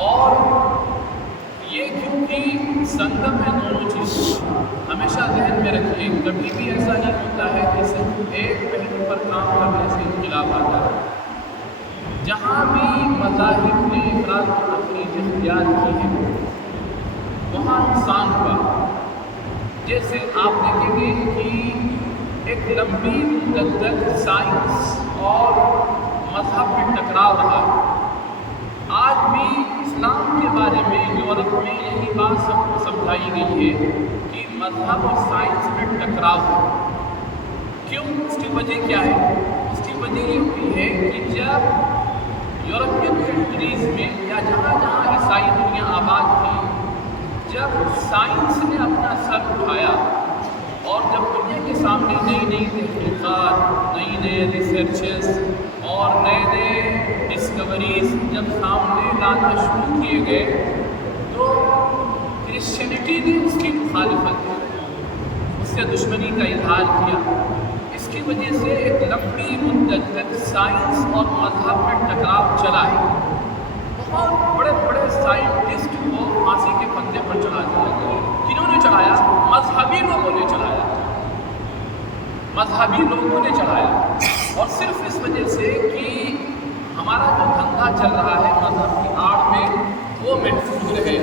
اور یہ کیونکہ سال جو تفریح اختیار کی ہے وہاں نقصان ہوا. جیسے آپ دیکھیں گے کہ ایک لمبی مدت تک سائنس اور مذہب میں ٹکراؤ رہا. آج بھی اسلام کے بارے میں یورپ میں یہی بات سب کو سمجھائی گئی ہے کہ مذہب اور سائنس میں ٹکراؤ ہے. کیوں؟ اس کی وجہ کیا ہے؟ اس کی وجہ یہ ہوئی ہے کہ جب یورپین کنٹریز میں یا جہاں جہاں عیسائی دنیا آباد تھی، جب سائنس نے اپنا سر اٹھایا اور جب دنیا کے سامنے نئی نئی تحقیقات، نئی نئے ریسرچز اور نئے نئے ڈسکوریز جب سامنے لانا شروع کیے گئے تو کرسچینٹی نے اس کی مخالفت کی، اس سے دشمنی کا اظہار کیا. اس کی وجہ سے ایک لمبی مدت تک سائنس اور مذہب میں ٹکراؤ چلا ہے. بہت بڑے بڑے سائنٹسٹ کو پھانسی کے پھندے پر چڑھا دیا گیا. کنہوں نے چڑھایا؟ مذہبی لوگوں نے چڑھایا. مذہبی لوگوں نے چڑھایا. اور صرف اس وجہ سے کہ ہمارا جو دھندا چل رہا ہے مذہب کی آڑ میں وہ محفوظ رہے.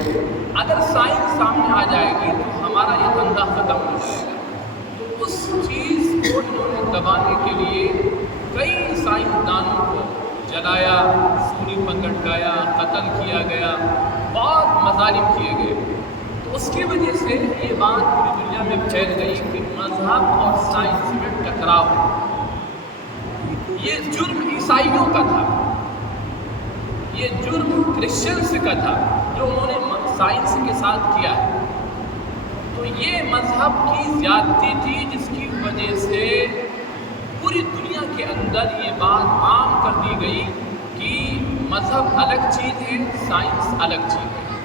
اگر سائنس سامنے آ جائے گی تو ہمارا یہ دھندا ختم ہو جائے گا. تو اس چیز کو انہوں نے دبانے کے لیے کئی سائنسدانوں کو جلایا، سولی پر لٹکایا، قتل کیا گیا، بہت مظالم کیے گئے. تو اس کی وجہ سے یہ بات پوری دنیا میں پھیل گئی کہ مذہب اور سائنس میں ٹکراؤ. یہ جرم عیسائیوں کا تھا، یہ جرم کرسچنس کا تھا جو انہوں نے سائنس کے ساتھ کیا. تو یہ مذہب کی زیادتی تھی جس کی وجہ سے پوری دنیا کے اندر یہ بات عام کر دی گئی کہ مذہب الگ چیز ہے، سائنس الگ چیز ہے.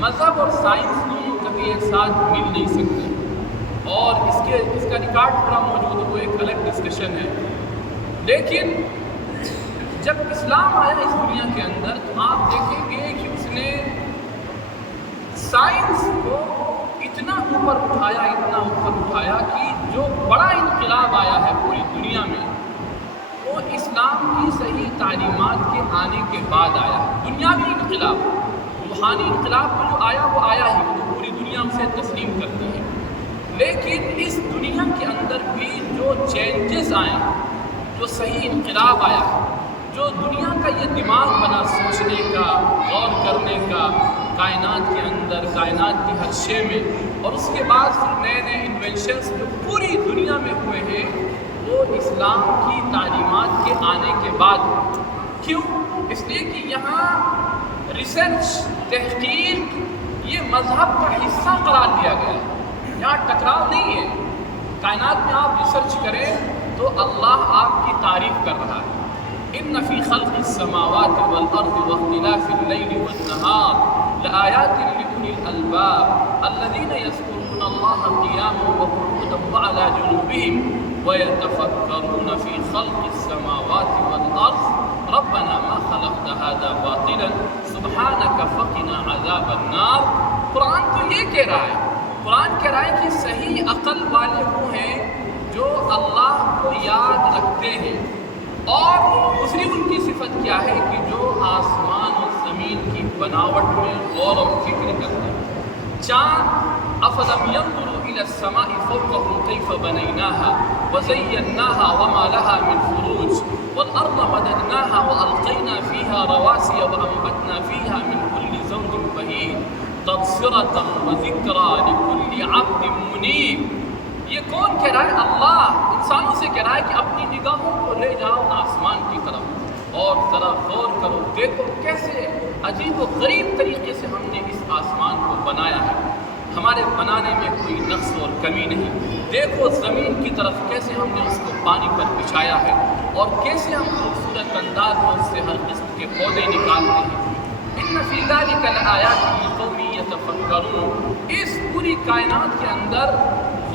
مذہب اور سائنس دونوں کبھی ایک ساتھ مل نہیں سکتے. اور اس کا ریکارڈ پورا موجود ہے، وہ ایک الگ ڈسکشن ہے. لیکن جب اسلام آیا اس دنیا کے اندر تو آپ دیکھیں گے کہ اس نے سائنس کو اتنا اوپر اٹھایا کہ جو بڑا انقلاب آیا ہے پوری دنیا میں وہ اسلام کی صحیح تعلیمات کے آنے کے بعد آیا. دنیاوی انقلاب، روحانی انقلاب کو جو آیا وہ آیا ہی، وہ پوری دنیا اسے تسلیم کرتی ہے. لیکن اس دنیا کے اندر بھی جو چینجز آئے، جو صحیح انقلاب آیا، جو دنیا کا یہ دماغ بنا سوچنے کا، غور کرنے کا کائنات کے اندر، کائنات کی ہر شے میں، اور اس کے بعد پھر نئے نئے انوینشنز جو پوری دنیا میں ہوئے ہیں وہ اسلام کی تعلیمات کے آنے کے بعد. کیوں؟ اس لیے کہ یہاں ریسرچ، تحقیق یہ مذہب کا حصہ قرار دیا گیا. یہاں ٹکراؤ نہیں ہے. کائنات میں آپ ریسرچ کریں تو اللہ آپ کی تعریف کر رہا ہے. ان فی خلق السماوات والارض واختلاف اللیل والنہار لآیات لأولی الالباب الذین یذکرون اللہ قیاما وقعودا وعلی جنوبہم ویتفکرون فی خلق السماوات والارض ربنا ما خلقت هذا باطلا سبحانک فقنا عذاب النار. قرآن تو یہ کہہ رہا ہے، قرآن کہہ رہا ہے کہ صحیح عقل والے وہ ہیں جو اللہ کو یاد رکھتے ہیں. اور دوسری ان کی صفت کیا ہے کہ جو آسمان اور زمین کی بناوٹ میں غور و فکر کرتے ہیں. چاند افلم ينظروا الى السماء فوقهم كيف بنيناها وزيناها وما لها من فروج والارض مددناها والقينا فيها رواسي وانبتنا فيها من كل زوج بهيج تبصرة وذكرى لكل عبد منيب. یہ کون کہہ رہا ہے؟ اللہ انسانوں سے کہہ رہا ہے کہ اپنی نگاہوں کو لے جاؤ آسمان کی طرف اور ذرا غور کرو، دیکھو کیسے عجیب و غریب طریقے سے ہم نے اس آسمان کو بنایا ہے. ہمارے بنانے میں کوئی نقص اور کمی نہیں. دیکھو زمین کی طرف کیسے ہم نے اس کو پانی پر بچھایا ہے اور کیسے ہم خوبصورت انداز میں اس سے ہر قسم کے پودے نکالتے ہیں. ان فی ذلک لآیات لقوم یتفکرون. اس پوری کائنات کے اندر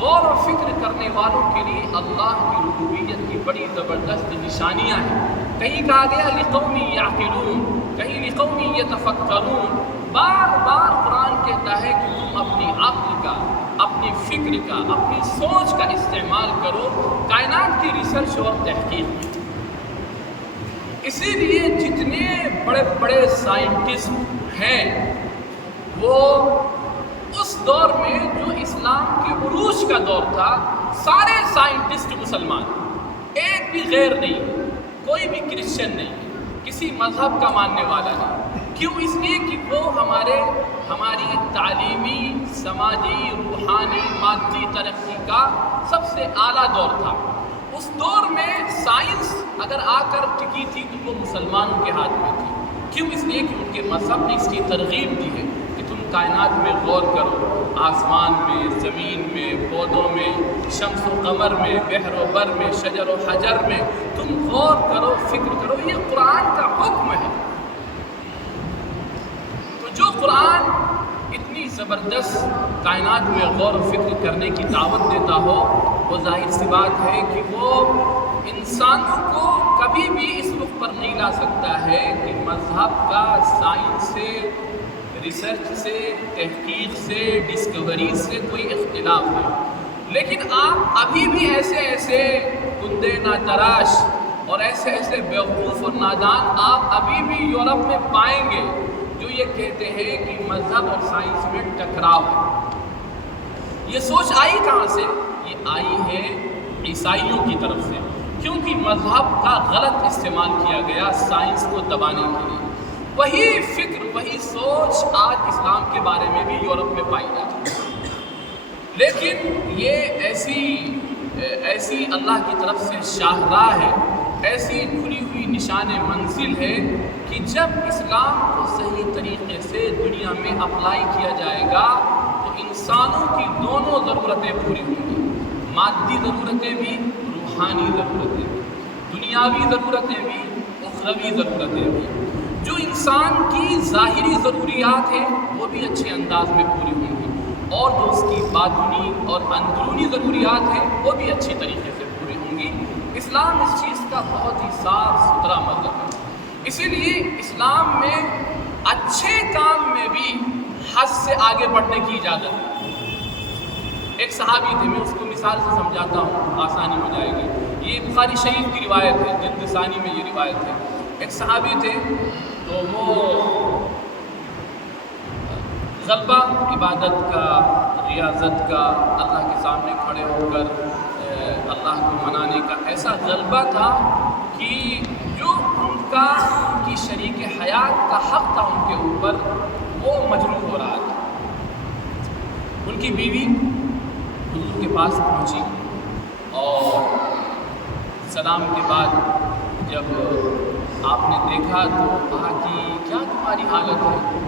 غور و فکر کرنے والوں کے لیے اللہ کی ربوبیت کی بڑی زبردست نشانیاں ہیں. کہیں کہا گیا لقوم یعقلون، کہیں لقوم یتفکرون. بار بار قرآن کہتا ہے کہ تم اپنی عقل کا، اپنی فکر کا، اپنی سوچ کا استعمال کرو کائنات کی ریسرچ اور تحقیق میں. اسی لیے جتنے بڑے بڑے سائنٹسٹ ہیں وہ اس دور میں جو اسلام کے عروج کا دور تھا، سارے سائنٹسٹ مسلمان، ایک بھی غیر نہیں، کوئی بھی کرسچن نہیں، کسی مذہب کا ماننے والا نہیں۔ کیوں؟ اس لیے کہ وہ ہماری تعلیمی، سماجی، روحانی، مادی ترقی کا سب سے اعلیٰ دور تھا۔ اس دور میں سائنس اگر آ کر ٹکی تھی تو وہ مسلمانوں کے ہاتھ میں تھی۔ کیوں؟ اس لیے کہ ان کے مذہب نے اس کی ترغیب دی ہے کہ تم کائنات میں غور کرو، آسمان میں، زمین میں، پودوں میں، شمس و قمر میں، بحر و بر میں، شجر و حجر میں، تم غور کرو، فکر کرو، یہ قرآن کا حکم ہے۔ تو جو قرآن اتنی زبردست کائنات میں غور و فکر کرنے کی دعوت دیتا ہو، وہ ظاہر سی بات ہے کہ وہ انسانوں کو کبھی بھی اس رخ پر نہیں لا سکتا ہے کہ مذہب کا سائنس سے، ریسرچ سے، تحقیق سے، ڈسکوری سے کوئی اختلاف ہے۔ لیکن آپ ابھی بھی ایسے گندے ناتراش اور ایسے بیوقوف اور نادان آپ ابھی بھی یورپ میں پائیں گے جو یہ کہتے ہیں کہ مذہب اور سائنس میں ٹکراؤ ہے۔ یہ سوچ آئی کہاں سے؟ یہ آئی ہے عیسائیوں کی طرف سے، کیونکہ مذہب کا غلط استعمال کیا گیا سائنس کو دبانے کے لیے۔ وہی فکر، وہی سوچ آج اسلام کے بارے میں بھی یورپ میں پائی جاتی ہے۔ لیکن یہ ایسی اللہ کی طرف سے شاہراہ ہے، ایسی کھلی ہوئی نشان منزل ہے کہ جب اسلام کو صحیح طریقے سے دنیا میں اپلائی کیا جائے گا تو انسانوں کی دونوں ضرورتیں پوری ہوں گی، مادی ضرورتیں بھی، روحانی ضرورتیں بھی، دنیاوی ضرورتیں بھی، اخروی ضرورتیں بھی۔ جو انسان کی ظاہری ضروریات ہیں وہ بھی اچھے انداز میں پوری ہوں گی، اور جو اس کی باطنی اور اندرونی ضروریات ہیں وہ بھی اچھی طریقے سے پوری ہوں گی۔ اسلام اس چیز کا بہت ہی صاف ستھرا مذہب ہے۔ اسی لیے اسلام میں اچھے کام میں بھی حد سے آگے بڑھنے کی اجازت ہے۔ ایک صحابی تھے، میں اس کو مثال سے سمجھاتا ہوں، آسانی ہو جائے گی۔ یہ بخاری شریف کی روایت ہے، جلد ثانی میں یہ روایت ہے۔ ایک صحابی تھے تو وہ غلبہ عبادت کا، ریاضت کا، اللہ کے سامنے کھڑے ہو کر اللہ کو منانے کا ایسا غلبہ تھا کہ جو ان کی شریک حیات کا حق تھا ان کے اوپر، وہ مجروح ہو رہا تھا۔ ان کی بیوی حضور کے پاس پہنچی اور سلام کے بعد جب آپ نے دیکھا تو کہا کہ کیا تمہاری حالت ہے؟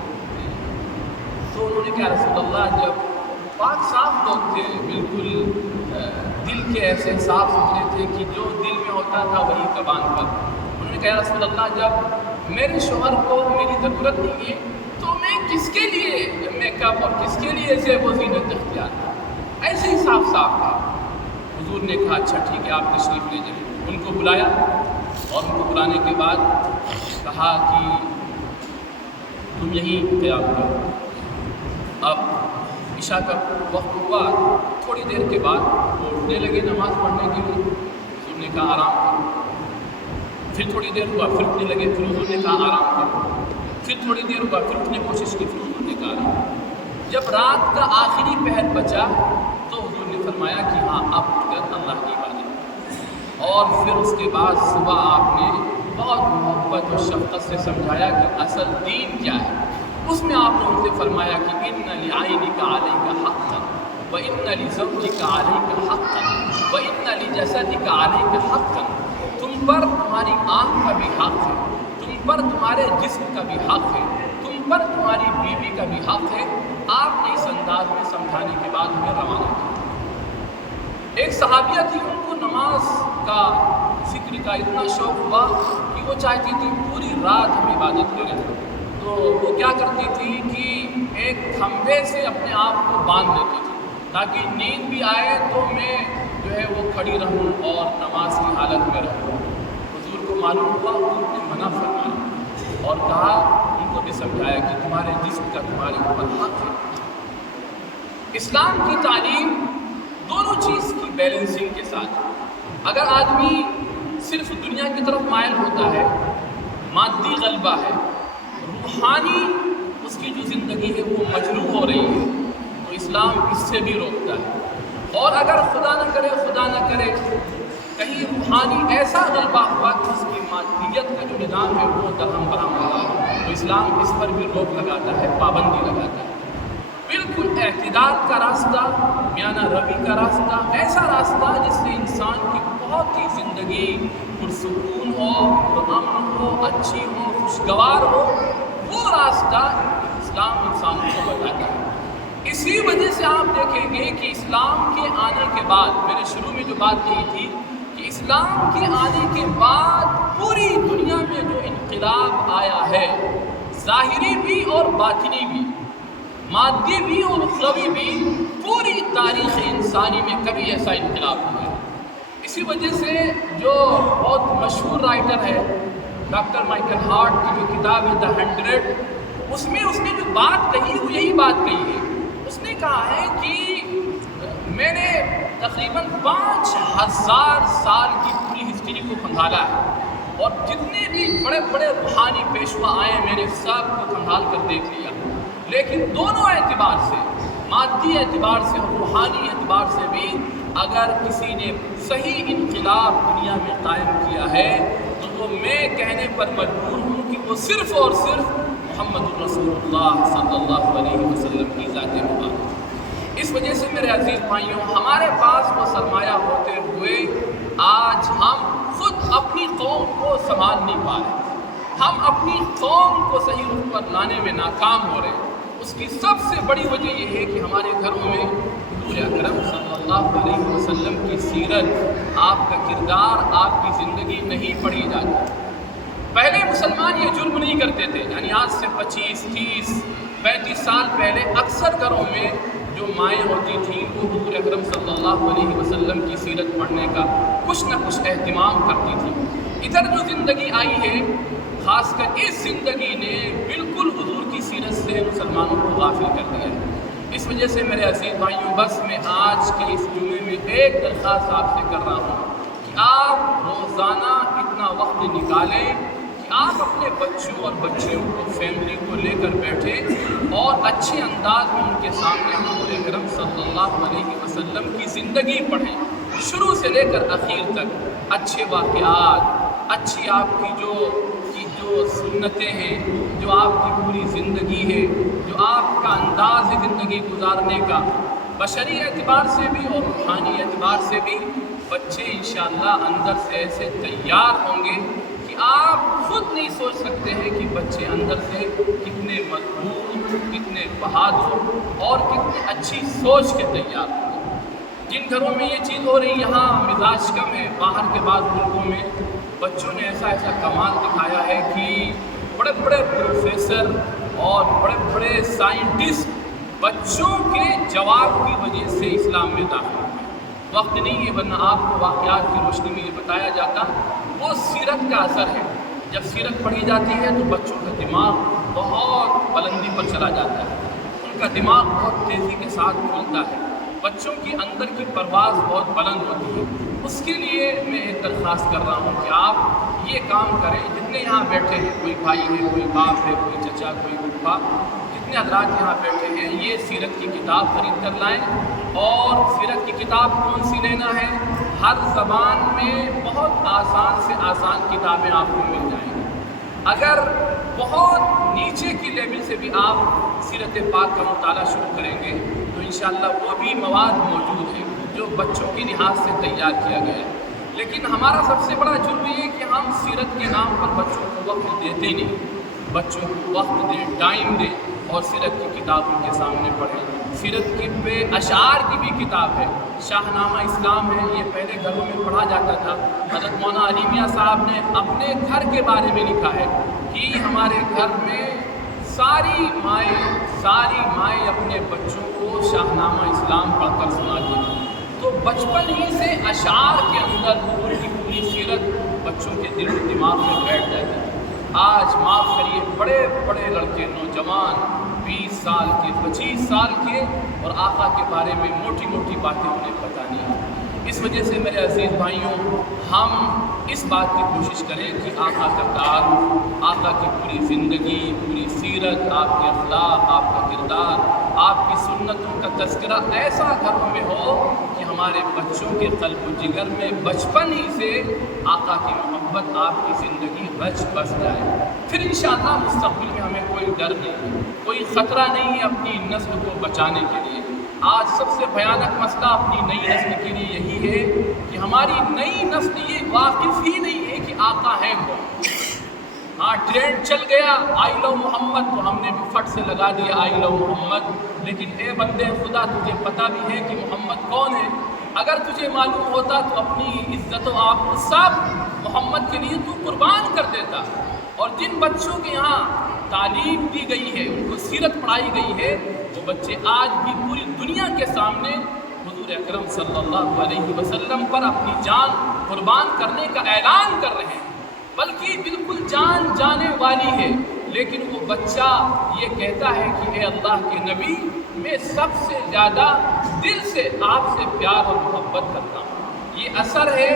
تو انہوں نے کہا رسول اللہ، جب پاک صاف لوگ تھے، بالکل دل کے ایسے صاف ستھرے تھے کہ جو دل میں ہوتا تھا وہی زبان پر۔ انہوں نے کہا رسول اللہ، جب میرے شوہر کو میری ضرورت نہیں ہے تو میں کس کے لیے میک اپ اور کس کے لیے زیب و زینت اختیار تھا؟ ایسے ہی صاف تھا۔ حضور نے کہا اچھا ٹھیک ہے، آپ تشریف لے جائیں۔ ان کو بلایا اور ان کو بلانے کے بعد کہا کہ تم یہیں قیام کرو۔ اب عشاء کا وقت ہوا، تھوڑی دیر کے بعد وہ اٹھنے لگے نماز پڑھنے کے لیے۔ حضور نے کہا آرام کرو۔ پھر تھوڑی دیر ہوا، پھر اٹھنے لگے، پھر حضور نے کہا آرام کرو۔ پھر تھوڑی دیر ہوا، پھر اٹھنے کی کوشش کی، پھر حضور نے کہا آرام۔ جب رات کا آخری پہر بچا تو حضور نے فرمایا کہ ہاں اب اٹھ کر اللہ کی عبادت۔ اور پھر اس کے بعد صبح آپ نے بہت محبت اور شفقت سے سمجھایا کہ اصل دین کیا ہے۔ اس میں آپ نے ان سے فرمایا کہ ان لعینک علیک حقا وان لزوجک علیک حقا وان لجسدک علیک حقا۔ تم پر تمہاری آنکھ کا بھی حق ہے، تم پر تمہارے جسم کا بھی حق ہے، تم پر تمہاری بیوی کا بھی حق ہے۔ آپ نے اس انداز میں سمجھانے کے بعد ہمیں روانہ کیا۔ ایک صحابیہ تھی، ان کو نماز کا، ذکر کا اتنا شوق ہوا کہ وہ چاہتی تھی پوری رات ہم عبادت کریں۔ تو وہ کیا کرتی تھی کہ ایک کھمبے سے اپنے آپ کو باندھ دیتی تھی تاکہ نیند بھی آئے تو میں جو ہے وہ کھڑی رہوں اور نماز کی حالت میں رہوں۔ حضور کو معلوم ہوا، حضور نے منع فرمایا اور کہا، ان کو بھی سمجھایا کہ تمہارے جسم کا تمہارے اوپر حق ہے۔ اسلام کی تعلیم دونوں چیز کی بیلنسنگ کے ساتھ، اگر آدمی صرف دنیا کی طرف مائل ہوتا ہے مادی غلبہ ہے، روحانی اس کی جو زندگی ہے وہ مجروح ہو رہی ہے، تو اسلام اس سے بھی روکتا ہے۔ اور اگر خدا نہ کرے کہیں روحانی ایسا غلبہ ہوا کہ اس کی مادیت کا جو نظام ہے وہ درہم برہم ہوا، تو اسلام اس پر بھی روک لگاتا ہے، پابندی لگاتا ہے۔ بالکل اعتدال کا راستہ، میانہ روی کا راستہ، ایسا راستہ جس سے انسان کی بہت ہی زندگی پرسکون ہو، پرامن ہو، اچھی ہو، خوشگوار ہو، وہ راستہ اسلام انسانوں کو بتاتا ہے۔ اسی وجہ سے آپ دیکھیں گے کہ اسلام کے آنے کے بعد، میں نے شروع میں جو بات کی تھی کہ اسلام کے آنے کے بعد پوری دنیا میں جو انقلاب آیا ہے، ظاہری بھی اور باطنی بھی، مادی بھی اور اخروی بھی، پوری تاریخ انسانی میں کبھی ایسا انقلاب نہیں ہے۔ اسی وجہ سے جو بہت مشہور رائٹر ہے ڈاکٹر مائیکل ہارٹ کی جو کتاب ہے The 100، اس میں اس نے جو بات کہی وہ یہی بات کہی ہے۔ اس نے کہا ہے کہ میں نے تقریباً 5000 سال کی پوری ہسٹری کو کھنگالا ہے، اور جتنے بھی بڑے بڑے روحانی پیشوا آئے میں نے سب کو کھنگال کر دیکھ لیا، لیکن دونوں اعتبار سے، مادی اعتبار سے اور روحانی اعتبار سے بھی، اگر کسی نے صحیح انقلاب دنیا میں قائم کیا ہے تو وہ میں کہنے پر مجبور ہوں کہ وہ صرف اور صرف محمد الرسول اللہ صلی اللہ علیہ وسلم کی ذات مبارک۔ اس وجہ سے میرے عزیز بھائیوں، ہمارے پاس وہ سرمایہ ہوتے ہوئے آج ہم خود اپنی قوم کو سنبھال نہیں پا رہے، ہم اپنی قوم کو صحیح رخ پر لانے میں ناکام ہو رہے ہیں۔ اس کی سب سے بڑی وجہ یہ ہے کہ ہمارے گھروں میں حضور اکرم صلی اللہ علیہ وسلم کی سیرت، آپ کا کردار، آپ کی زندگی نہیں پڑھی جاتی۔ پہلے مسلمان یہ جرم نہیں کرتے تھے، یعنی آج سے 25، 30، 35 سال پہلے اکثر گھروں میں جو مائیں ہوتی تھیں وہ حضور اکرم صلی اللہ علیہ وسلم کی سیرت پڑھنے کا کچھ نہ کچھ اہتمام کرتی تھیں۔ ادھر جو زندگی آئی ہے، خاص کر اس زندگی نے بالکل حضور کی سیرت سے مسلمانوں کو غافل کر دیا ہے۔ اس وجہ سے میرے عزیز بھائیوں، بس میں آج کے اس جمعے میں ایک درخواست آپ سے کر رہا ہوں کہ آپ روزانہ اتنا وقت نکالیں کہ آپ اپنے بچوں اور بچیوں کو، فیملی کو لے کر بیٹھیں اور اچھے انداز میں ان کے سامنے حضور اکرم صلی اللہ علیہ وسلم کی زندگی پڑھیں، شروع سے لے کر اخیر تک۔ اچھے واقعات، اچھی آپ کی جو سنتیں ہیں، جو آپ کی پوری زندگی ہے، جو آپ کا انداز ہے زندگی گزارنے کا، بشری اعتبار سے بھی اور روحانی اعتبار سے بھی، بچے انشاءاللہ اندر سے ایسے تیار ہوں گے کہ آپ خود نہیں سوچ سکتے ہیں کہ بچے اندر سے کتنے مضبوط، کتنے بہادر اور کتنی اچھی سوچ کے تیار ہوں گے۔ جن گھروں میں یہ چیز ہو رہی، یہاں مزاج کم ہے، باہر کے بعض ملکوں میں بچوں نے ایسا کمال دکھایا ہے کہ بڑے بڑے پروفیسر اور بڑے بڑے سائنٹسٹ بچوں کے جواب کی وجہ سے اسلام میں داخل ہوئے۔ وقت نہیں ہے ورنہ آپ کو واقعات کی روشنی میں یہ بتایا جاتا۔ وہ سیرت کا اثر ہے، جب سیرت پڑھی جاتی ہے تو بچوں کا دماغ بہت بلندی پر چلا جاتا ہے، ان کا دماغ بہت تیزی کے ساتھ کھلتا ہے، بچوں کی اندر کی پرواز بہت بلند ہوتی ہے۔ اس کے لیے میں ایک درخواست کر رہا ہوں کہ آپ یہ کام کریں، جتنے یہاں بیٹھے ہیں، کوئی بھائی ہے، کوئی باپ ہے، کوئی چچا، کوئی پھپھا، جتنے حضرات یہاں بیٹھے ہیں، یہ سیرت کی کتاب خرید کر لائیں۔ اور سیرت کی کتاب کون سی لینا ہے؟ ہر زبان میں بہت آسان سے آسان کتابیں آپ کو مل جائیں گی۔ اگر بہت نیچے کی لیول سے بھی آپ سیرت پاک کا مطالعہ شروع کریں گے تو انشاءاللہ وہ بھی مواد موجود ہیں جو بچوں کی لحاظ سے تیار کیا گیا ہے۔ لیکن ہمارا سب سے بڑا جرم یہ ہے کہ ہم سیرت کے نام پر بچوں کو وقت دیتے نہیں، بچوں کو وقت دیں، ٹائم دیں اور سیرت کی کتاب ان کے سامنے پڑھیں۔ سیرت کی پہ اشعار کی بھی کتاب ہے، شاہ نامہ اسلام ہے، یہ پہلے گھروں میں پڑھا جاتا تھا۔ حضرت مولانا علی میاں صاحب نے اپنے گھر کے بارے میں لکھا ہے کہ ہمارے گھر میں ساری مائیں اپنے بچوں کو شاہ نامہ اسلام پڑھ کر سناتی تھیں۔ تو بچپن ہی سے اشعار کے اندر حضور کی پوری سیرت بچوں کے دل و دماغ میں بیٹھ جاتی ہے۔ آج معاف کریے، بڑے بڑے لڑکے، نوجوان 20 سال کے، 25 سال کے، اور آقا کے بارے میں موٹی موٹی باتیں انہیں پتہ نہیں۔ اس وجہ سے میرے عزیز بھائیوں، ہم اس بات کی کوشش کریں کہ آقا کا تعارف، آقا کی پوری زندگی، پوری سیرت، آپ کے اخلاق، آپ کا کردار، آپ کی سنتوں کا تذکرہ ایسا گھروں میں ہو کہ ہمارے بچوں کے قلب و جگر میں بچپن ہی سے آقا کی محبت، آپ کی زندگی رچ بس جائے۔ پھر انشاءاللہ مستقبل میں ہمیں کوئی ڈر نہیں، کوئی خطرہ نہیں ہے اپنی نسل کو بچانے کے لیے۔ آج سب سے بھیانک مسئلہ اپنی نئی نسل کے لیے یہی ہے کہ ہماری نئی نسل یہ واقف ہی نہیں ہے کہ آقا ہے کون۔ ہاں ٹرینڈ چل گیا آئی لو محمد، تو ہم نے بھی فٹ سے لگا دیا آئی لو محمد، لیکن اے بندے خدا تجھے پتہ بھی ہے کہ محمد کون ہے؟ اگر تجھے معلوم ہوتا تو اپنی عزت و آپ سب محمد کے لیے تو قربان کر دیتا۔ اور جن بچوں کے یہاں تعلیم دی گئی ہے، ان کو سیرت پڑھائی گئی ہے، وہ بچے آج بھی پوری دنیا کے سامنے حضور اکرم صلی اللہ علیہ وسلم پر اپنی جان قربان کرنے کا اعلان کر رہے ہیں، بلکہ بالکل جان جانے والی ہے، لیکن وہ بچہ یہ کہتا ہے کہ اے اللہ کے نبی، میں سب سے زیادہ دل سے آپ سے پیار اور محبت کرتا ہوں۔ یہ اثر ہے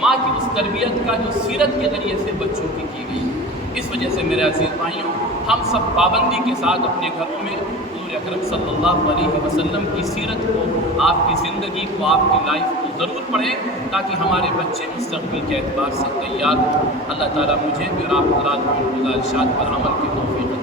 ماں کی اس تربیت کا جو سیرت کے ذریعے سے بچوں کی گئی۔ اس وجہ سے میرے عزیز بھائیوں، ہم سب پابندی کے ساتھ اپنے گھروں میں حضور اکرم صلی اللہ علیہ وسلم کی سیرت کو، آپ کی زندگی کو، آپ کی لائف کو ضرور پڑھیں، تاکہ ہمارے بچے مستقبل کے اعتبار سے تیار ہوں۔ اللہ تعالیٰ مجھے اور آپ حضرات کو ان گزارشات پر عمل کی توفیق